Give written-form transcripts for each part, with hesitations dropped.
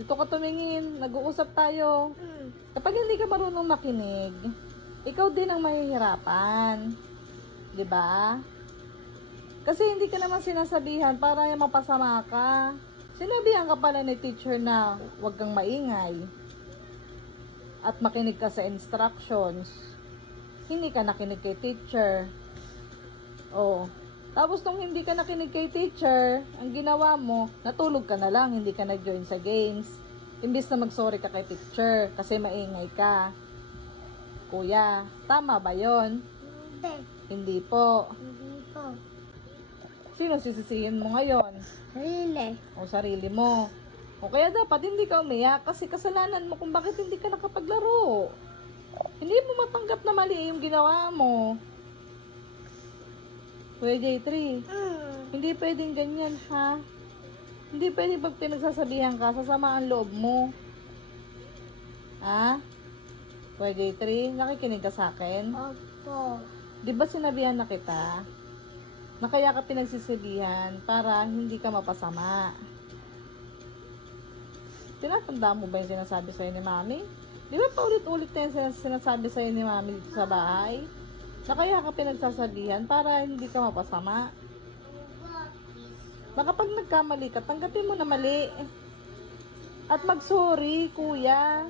Dito ka tumingin. Nag-uusap tayo. Kapag hindi ka marunong makinig, ikaw din ang mahihirapan. 'Di ba? Kasi hindi ka naman sinasabihan para mapasama ka. Sinabihan ka pala ni teacher na huwag kang maingay. At makinig ka sa instructions. Hindi ka nakinig kay teacher. Oh. Tapos nung hindi ka nakinig kay teacher, ang ginawa mo, natulog ka na lang, hindi ka nag-join sa games. Imbis na mag-sorry ka kay teacher kasi maingay ka. Kuya, tama ba yon? Hindi. Hindi po. Hindi po. Sino sisisihin mo ngayon? Sarili. O sarili mo. O kaya dapat hindi ka umiyak kasi kasalanan mo kung bakit hindi ka nakapaglaro. Hindi mo matanggap na mali yung ginawa mo. Kuya J3, hindi pwedeng ganyan ha. Hindi pwedeng pag pinagsasabihan ka, sasama ang loob mo. Ha? Kuya J3, nakikinig ka sa akin? Opo. Di ba sinabihan na kita? Na kaya ka pinagsasabihan para hindi ka mapasama. Tinatanda mo ba yung sinasabi sa'yo ni Mami? Di ba paulit-ulit na yung sinasabi sa'yo ni Mami dito sa bahay? Na kaya ka pinagsasabihan para hindi ka mapasama. Baka pag nagkamali ka, tanggapin mo na mali. At mag-sorry, kuya.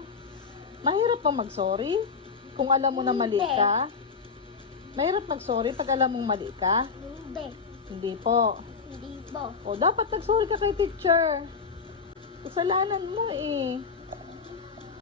Mahirap pa mag-sorry kung alam mo na mali ka. Mahirap mag-sorry pag alam mong mali ka. Hindi. Hindi po. Hindi po. O dapat nag-sorry ka kay teacher. Kasalanan mo eh.